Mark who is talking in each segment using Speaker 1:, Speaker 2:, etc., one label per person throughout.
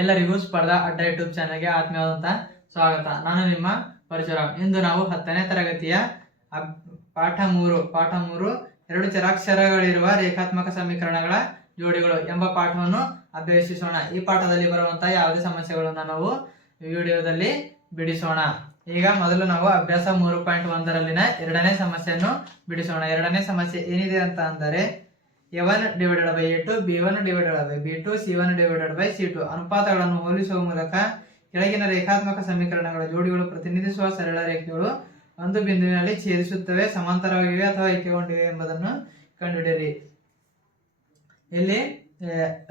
Speaker 1: ಎಲ್ಲರಿಗೂ ಸ್ಪರ್ಧಾ ಅಡ್ಡ ಯೂಟ್ಯೂಬ್ ಚಾನಲ್ಗೆ ಆತ್ಮೀಯವಾದಂಥ ಸ್ವಾಗತ. ನಾನು ನಿಮ್ಮ ಪರಶುರಾಮ್. ಇಂದು ನಾವು ಹತ್ತನೇ ತರಗತಿಯ ಪಾಠ ಮೂರು ಪಾಠ ಮೂರು, ಎರಡು ಚರಾಕ್ಷರಗಳಿರುವ ರೇಖಾತ್ಮಕ ಸಮೀಕರಣಗಳ ಜೋಡಿಗಳು ಎಂಬ ಪಾಠವನ್ನು ಅಭ್ಯಸಿಸೋಣ. ಈ ಪಾಠದಲ್ಲಿ ಬರುವಂತಹ ಯಾವುದೇ ಸಮಸ್ಯೆಗಳನ್ನು ನಾವು ವಿಡಿಯೋದಲ್ಲಿ ಬಿಡಿಸೋಣ. ಈಗ ಮೊದಲು ನಾವು ಅಭ್ಯಾಸ ಮೂರು ಪಾಯಿಂಟ್ ಒಂದರಲ್ಲಿನ ಎರಡನೇ ಸಮಸ್ಯೆಯನ್ನು ಬಿಡಿಸೋಣ. ಎರಡನೇ ಸಮಸ್ಯೆ ಏನಿದೆ ಅಂತ ಅಂದರೆ A one divided by A two B one divided by B two, C one divided by C two. ಅನುಪಾತಗಳನ್ನು ಹೋಲಿಸುವ ಮೂಲಕ ಕೆಳಗಿನ ರೇಖಾತ್ಮಕ ಸಮೀಕರಣಗಳ ಜೋಡಿಗಳು ಪ್ರತಿನಿಧಿಸುವ ಸರಳ ರೇಖೆಗಳು ಒಂದು ಬಿಂದುವಿನಲ್ಲಿ ಛೇದಿಸುತ್ತವೆ, ಸಮಾಂತರವಾಗಿವೆ ಅಥವಾ ಏಕೆಗೊಂಡಿವೆ ಎಂಬುದನ್ನು ಕಂಡುಹಿಡಿಯಿರಿ. ಇಲ್ಲಿ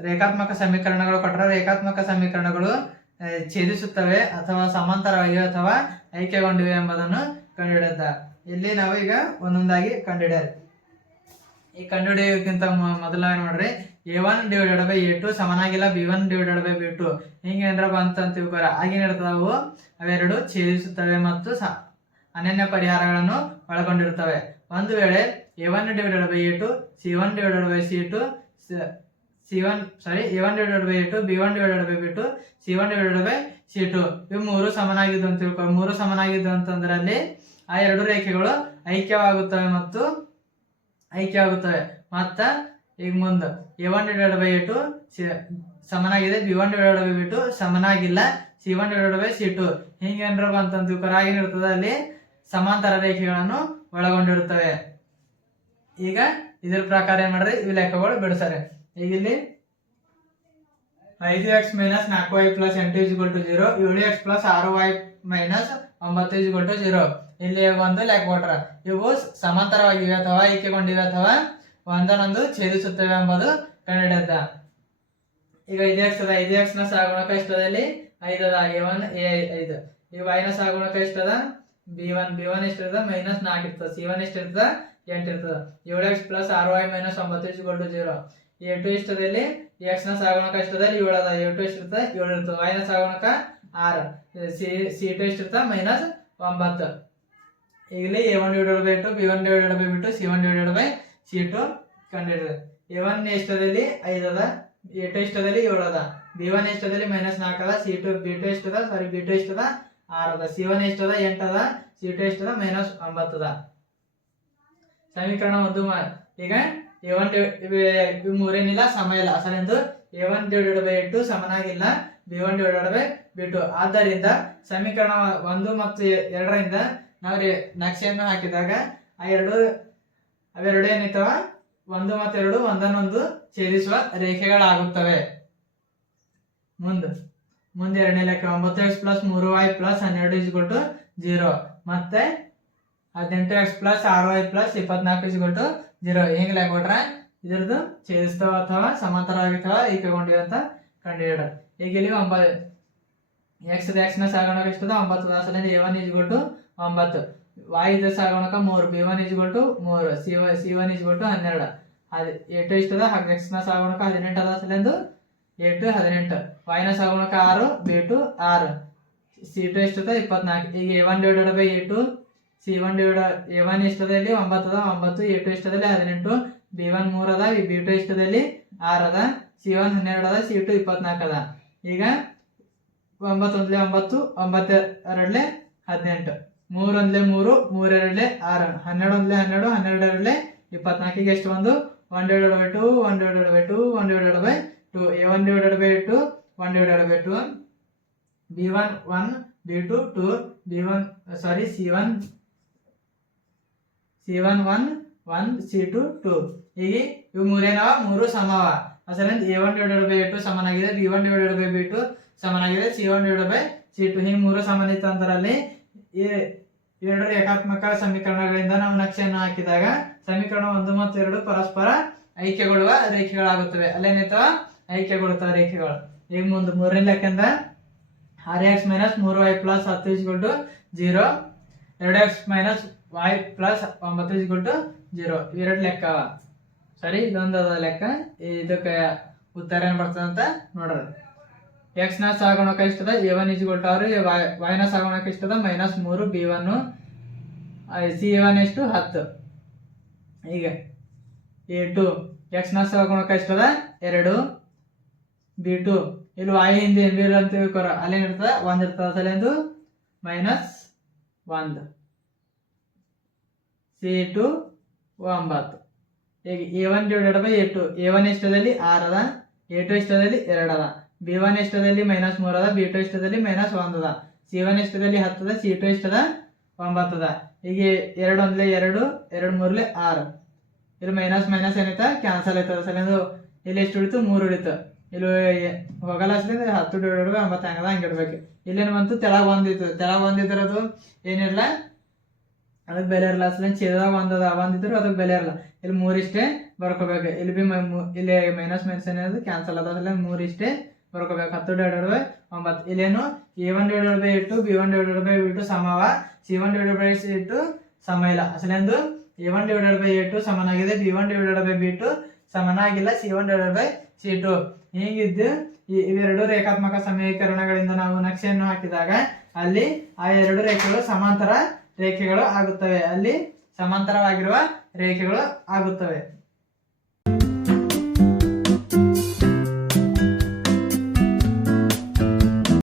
Speaker 1: ರೇಖಾತ್ಮಕ ಸಮೀಕರಣಗಳು ಕೊಟ್ಟರೆ ರೇಖಾತ್ಮಕ ಸಮೀಕರಣಗಳು ಛೇದಿಸುತ್ತವೆ ಅಥವಾ ಸಮಾಂತರವಾಗಿವೆ ಅಥವಾ ಐಕ್ಯಗೊಂಡಿವೆ ಎಂಬುದನ್ನು ಕಂಡುಹಿಡಿದ. ಇಲ್ಲಿ ನಾವು ಈಗ ಒಂದೊಂದಾಗಿ ಕಂಡುಹಿಡಿಯೋದು ಈ ಕಂಡುಹಿಡಿಯೋಕ್ಕಿಂತ ಮೊದಲ ಏನ್ ಮಾಡ್ರಿ A one divided by A two ಸಮನಾಗಿಲ್ಲ B one divided by B two ಹಿಂಗೆ ಏನಾರ ಬಂತ ಅಂತ ತಿಳ್ಕೊರ. ಆಗೇನ್ ಇರ್ತದವು, ಅವೆರಡು ಛೇದಿಸುತ್ತವೆ ಮತ್ತು ಸ- ಅನನ್ಯ ಪರಿಹಾರಗಳನ್ನು ಒಳಗೊಂಡಿರುತ್ತವೆ. ಒಂದು ವೇಳೆ A one divided by A two C one divided by C two C one sorry A one divided by A two B one divided by B two C one divided by C two ಇವು ಮೂರು ಸಮನಾಗಿದ್ದು ಅಂತ ತಿಳ್ಕೊ. ಮೂರು ಸಮನಾಗಿದ್ದು ಅಂತಂದ್ರೆ ಅಲ್ಲಿ ಆ ಎರಡು ರೇಖೆಗಳು ಐಕ್ಯವಾಗುತ್ತವೆ ಮತ್ತು ಐಕ್ಯ ಆಗುತ್ತವೆ. ಮತ್ತು ಈಗ ಮುಂದೆ A one divide by two ಸಮನಾಗಿದೆ. B one divide by B two ಸಮನಾಗಿಲ್ಲ. C one divide by C two ಹಿಂಗೆ ಏನಾರ ಬಂತಂತ ಏನಿರ್ತದೆ ಅಲ್ಲಿ ಸಮಾಂತರ ರೇಖೆಗಳನ್ನು ಒಳಗೊಂಡಿರುತ್ತವೆ. ಈಗ ಇದ್ರ ಪ್ರಕಾರ ಏನು ಮಾಡ್ರಿ? ಇವು ಲೆಕ್ಕಗಳು ಬಿಡಿಸ್ತಾರೆ ಈಗ ಇಲ್ಲಿ ಐದು ಎಕ್ಸ್ ಮೈನಸ್ ನಾಲ್ಕು ವೈ ಪ್ಲಸ್ ಎಂಟು ಇಸ್ಕೊಲ್ ಟು ಜೀರೋ, ಏಳು ಎಕ್ಸ್ ಪ್ಲಸ್ ಆರು ವೈ ಮೈನಸ್ ಒಂಬತ್ತು ಇಸ್ಕೊಲ್ ಟು ಜೀರೋ. ಇಲ್ಲಿ ಒಂದು ಲೆಕ್ಕ ಕೊಟ್ರ. ಇವು ಸಮಾಂತರವಾಗಿವೆ ಅಥವಾ ಐಕ್ಯಗೊಂಡಿವೆ ಅಥವಾ ಒಂದನ್ನೊಂದು ಛೇದಿಸುತ್ತವೆ ಎಂಬುದು ಕಂಡುಹಿಡಿದ ಈಗ ಐದು ಎಕ್ಸ್ ಐದು ಎಕ್ಸ್ನ ಸಹಗುಣಕ ಇಷ್ಟದಲ್ಲಿ ಐದು ಅದ ಎ ಒನ್ ಎ ಐದು. ಈ ವೈನ ಸಾಗುಣಕ ಇಷ್ಟದ ಬಿ ಒನ್ ಬಿ ಒನ್ ಎಷ್ಟಿರ್ತದ ಮೈನಸ್ ನಾಲ್ಕು ಇರ್ತದೆ. ಸಿ ಒನ್ ಎಷ್ಟಿರ್ತದ ಎಂಟು ಇರ್ತದೆ. ಏಳು ಎಕ್ಸ್ ಪ್ಲಸ್ ಆರು ವೈ ಮೈನಸ್ ಒಂಬತ್ತು ಇಷ್ಟು ಟು ಜೀರೋ. ಎ ಟು ಇಷ್ಟದಲ್ಲಿ ಎಕ್ಸ್ನ ಸಾಗುಣಕ ಇಷ್ಟದಲ್ಲಿ ಏಳು ಅದ ಎ ಟು ಎಷ್ಟಿರ್ತದ? ಏಳು ಇರ್ತದೆ. ವೈನ ಸಾಗುಣಕ ಆರು. ಸಿ ಸಿ ಟು ಎಷ್ಟಿರ್ತದ? ಮೈನಸ್ ಒಂಬತ್ತು. ಇಲ್ಲಿ A one divided by two B one divided by B two C one divided by C two ಕಂಡಿಡಿದೆ A one ಎಷ್ಟದಲ್ಲಿ ಐದು ಅದ ಎ ಟು ಎಷ್ಟದಲ್ಲಿ ಏಳು ಅದ. ಬಿ ಒನ್ ಎಷ್ಟದಲ್ಲಿ ಮೈನಸ್ ನಾಲ್ಕು ಅದ ಸಿ ಟು ಬಿ ಟು ಎಷ್ಟದ ಸಾರಿ ಬಿ ಟು ಎಷ್ಟದ ಆರು ಅದ. ಸಿ ಒನ್ ಎಷ್ಟದ ಎಂಟದ ಸಿ ಟು ಎಷ್ಟದ ಮೈನಸ್ ಒಂಬತ್ತು ಅದ. ಸಮೀಕರಣ ಒಂದು ಈಗ ಎ ಒನ್ ಮೂರೇನಿಲ್ಲ, ಸಮ ಇಲ್ಲ. ಅಸಲೆಂದು A one divided by two ಸಮನಾಗಿಲ್ಲ B one divided by B two ಆದ್ದರಿಂದ ಸಮೀಕರಣ ಒಂದು ಮತ್ತು ಎರಡರಿಂದ ನಾವು ರೇ- ನಕ್ಷೆಯನ್ನು ಹಾಕಿದಾಗ ಆ ಎರಡು, ಅವೆರಡು ಏನಿತ್ತವ? ಒಂದು ಮತ್ತು ಎರಡು ಒಂದನ್ನೊಂದು ಛೇದಿಸುವ ರೇಖೆಗಳಾಗುತ್ತವೆ. ಮುಂದೆ ಮುಂದೆ ಎರಡನೇ ಲೆಕ್ಕ ಒಂಬತ್ತು ಎಕ್ಸ್ ಪ್ಲಸ್ ಮೂರು ವೈ ಪ್ಲಸ್ ಹನ್ನೆರಡು ಇಸ್ ಟು ಜೀರೋ ಮತ್ತೆ ಹದಿನೆಂಟು ಎಕ್ಸ್ ಪ್ಲಸ್ ಆರು ವೈ ಪ್ಲಸ್ ಇಪ್ಪತ್ನಾಲ್ಕು ಇಸ್ ಟು ಜೀರೋ ಹೆಂಗ್ ಲೆಕ್ಕ ಕೊಟ್ರೆ? ಇದ್ರದ್ದು ಛೇದಿಸ್ತವ ಅಥವಾ ಸಮಾಂತರವಾಗಿರ್ತವ ಈಕಗೊಂಡಿವೆ ಅಂತ ಕಂಡುಹಿಡ ಈಗ ಇಲ್ಲಿ ಒಂಬತ್ತು ಎಕ್ಸ್ ಎಕ್ಸ್ನ ಸಾಗೋಣಕ್ಕೆ ಸಾಗಣಕ ಎಷ್ಟದ? ಒಂಬತ್ತು. ಅಸಲಿಂದ ಎ ಒನ್ ಇಜ್ ಟು ಒಂಬತ್ತು. ವಾಯುದ ಸಾಗಣಕ ಮೂರು. ಬಿ ಒನ್ ಇಜ್ ಟು ಮೂರು. C c one is two ಹನ್ನೆರಡು. ಅದು ಎ ಟು ಇಷ್ಟದ ಹಾಗೆ ನ ಸಾಗಣಕ ಹದಿನೆಂಟು ಅದ ಅಸಲೆಂದು ಎ ಟು ಹದಿನೆಂಟು ವಾಯ್ನ ಸಾಗಣಕ ಆರು ಬಿ ಟು ಆರು. ಸಿ ಟು ಎಷ್ಟದ? ಇಪ್ಪತ್ನಾಲ್ಕು. ಈಗ a one divided by a two c one divide a one ಇಷ್ಟದಲ್ಲಿ ಒಂಬತ್ತು ಅದ? ಒಂಬತ್ತು. ಎ ಟು ಇಷ್ಟದಲ್ಲಿ ಹದಿನೆಂಟು. ಬಿ ಒನ್ ಮೂರು ಅದ? ಬಿ ಟು ಇಷ್ಟದಲ್ಲಿ ಆರು ಅದ? ಸಿ ಒನ್ ಹನ್ನೆರಡು ಅದ? ಸಿ ಟು ಇಪ್ಪತ್ನಾಲ್ಕು ಅದ. ಈಗ ಒಂಬತ್ತೊಂದ್ಲೆ ಒಂಬತ್ತು ಒಂಬತ್ತು ಎರಡ್ಲೆ ಹದಿನೆಂಟು. ಮೂರೊಂದ್ಲೆ ಮೂರು, ಮೂರೆರಡ್ಲೆ ಆರು. ಹನ್ನೆರಡೊಂದ್ಲೆ ಹನ್ನೆರಡು ಹನ್ನೆರಡು ಎರಡ್ಲೆ ಇಪ್ಪತ್ನಾಲ್ಕಿಗೆ ಎಷ್ಟು ಬಂದು? One divided by two one divided by two one divided by two a one divided by two one divided by two b one one, b two two. B one, sorry, c one. C one one one, c two two. ಹೀಗೆ ಇವು ಮೂರೇನವ ಮೂರು ಸಮವ. ಅಸಲಿಂದ a one divided by two ಸಮನಾಗಿದೆ. B one divided by b two ಸಮನಾಗಿದೆ c one divide by c two ಹಿಂಗೆ ಮೂರು ಸಮಾನಿತ ಅಂತರಲ್ಲಿ ಈ ಎರಡು ರೇಖಾತ್ಮಕ ಸಮೀಕರಣಗಳಿಂದ ನಾವು ನಕ್ಷೆಯನ್ನು ಹಾಕಿದಾಗ ಸಮೀಕರಣ ಒಂದು ಮತ್ತು ಎರಡು ಪರಸ್ಪರ ಐಕ್ಯಗೊಳ್ಳುವ ರೇಖೆಗಳಾಗುತ್ತವೆ. ಅಲ್ಲೇನಿರ್ತವ ಐಕ್ಯಗೊಳ್ಳುತ್ತ ರೇಖೆಗಳು. ಈಗ ಮುಂದೆ ಮೂರನೇ ಲೆಕ್ಕದ ಆರ್ ಎಕ್ಸ್ ಮೈನಸ್ ಮೂರು ವೈ ಪ್ಲಸ್ ಹತ್ತು ಇಸ್ಕೊಲ್ ಟು ಜೀರೋ, ಎರಡು ಎಕ್ಸ್ ಮೈನಸ್ ವೈ ಪ್ಲಸ್ ಒಂಬತ್ತು ಇಸ್ಕೊಲ್ ಟು ಜೀರೋ ಎರಡು ಲೆಕ್ಕ. ಸರಿ, ಇದೊಂದು ಲೆಕ್ಕ. ಇದಕ್ಕೆ ಉತ್ತರ ಏನ್ ಬರ್ತದೆ ಅಂತ ನೋಡ್ರಿ ಎಕ್ಸ್ನ ಸಹಗುಣಕ ಇಷ್ಟದ ಎ ಒನ್ ಇಸ್ ಟು ಅವ್ರು ವೈ ನ ಸಹಗುಣಕ ಇಷ್ಟದ ಮೈನಸ್ ಮೂರು b one c a one ಎಷ್ಟು ಹತ್ತು. ಈಗ ಎ ಟು ಎಕ್ಸ್ನ ಸಹಗುಣಕ ಇಷ್ಟದ, ಎರಡು. ಬಿ ಟು ಇಲ್ಲಿ ವಾಯು ಹಿಂದೆ ಎನ್ ಬಿ ಅಂತ ತಿಳ್ಕೊರ? ಅಲ್ಲೇನ್ ಇರ್ತದ? ಒಂದ್ ಇರ್ತದ. ಸಲಿಂದು ಮೈನಸ್ ಒಂದು. ಸಿ ಟು ಒಂಬತ್ತು. ಈಗ a one divided by a two a one ಇಷ್ಟದಲ್ಲಿ ಆರು ಅದ. ಎ ಟು ಇಷ್ಟದಲ್ಲಿ ಎರಡು ಅದ. ಬಿ ಒನ್ ಇಷ್ಟದಲ್ಲಿ ಮೈನಸ್ ಮೂರು ಅದ, ಬಿ ಟು ಇಷ್ಟದಲ್ಲಿ ಮೈನಸ್ ಒಂದು ಅದ. ಸಿ ಒನ್ ಇಷ್ಟದಲ್ಲಿ ಹತ್ತದ ಸಿ ಟು ಒಂಬತ್ತು ಅದ. ಈಗ ಎರಡು ಒಂದ್ಲೆ ಎರಡು ಎರಡು ಮೂರ್ಲೆ ಆರು. ಇಲ್ಲಿ ಮೈನಸ್ ಮೈನಸ್ ಏನೈತ ಕ್ಯಾನ್ಸಲ್ ಆಯ್ತದ. ಸಲಿಂದು ಇಲ್ಲಿ ಎಷ್ಟು ಉಳಿತು? ಮೂರು ಉಳಿತು. ಇಲ್ಲಿ ಹೋಗಲ್ಲ ಅಷ್ಟೇ, ಹತ್ತು ಡಿವೈಡೆಡ್ ಬೈ ಒಂಬತ್ತು ಹಂಗದ ಹಂಗೆ ಇಡ್ಬೇಕು. ಇಲ್ಲೇನು ಬಂತು? ತೆಳಗ್ ಒಂದಿತ್ತು ತೆಳಗ್ ಒಂದಿದ್ರದು ಏನಿರಲ್ಲ ಅದಕ್ಕೆ ಬೆಲೆ ಇರಲ್ಲ ಅಸಲ ಚೇದಾಗ ಒಂದದ ಒಂದಿದ್ರು ಅದಕ್ಕೆ ಬೆಲೆ ಇರಲ್ಲ ಇಲ್ಲಿ ಮೂರಿಷ್ಟೇ ಬರ್ಕೋಬೇಕು. ಇಲ್ಲಿ ಬಿ ಇಲ್ಲಿ ಮೈನಸ್ ಮೈನಸ್ ಏನಾದ್ರು ಕ್ಯಾನ್ಸಲ್ ಅದ ಅಸಲ ಮೂರಿಷ್ಟೇ ಬರ್ಕೋಬೇಕು ಹತ್ತು ಡಿವೈಡೆಡ್ ಬೈ ಒಂಬತ್ತು. ಇಲ್ಲೇನು? A one divided by two b one divided by b two ಸಮವ. C one divided by c two ಸಮ ಇಲ್ಲ. ಅಸಲೆಂದು a one divided by a two ಸಮನಾಗಿದೆ. B one divided by b two ಸಮನಾಗಿಲ್ಲ. C one divided by c two ಹೀಗಿದ್ದು ಇವೆರಡು ರೇಖಾತ್ಮಕ ಸಮೀಕರಣಗಳಿಂದ ನಾವು ನಕ್ಷೆಯನ್ನು ಹಾಕಿದಾಗ ಅಲ್ಲಿ ಆ ಎರಡು ರೇಖೆಗಳು ಸಮಾಂತರ ರೇಖೆಗಳು ಆಗುತ್ತವೆ. ಅಲ್ಲಿ ಸಮಾಂತರವಾಗಿರುವ ರೇಖೆಗಳು ಆಗುತ್ತವೆ.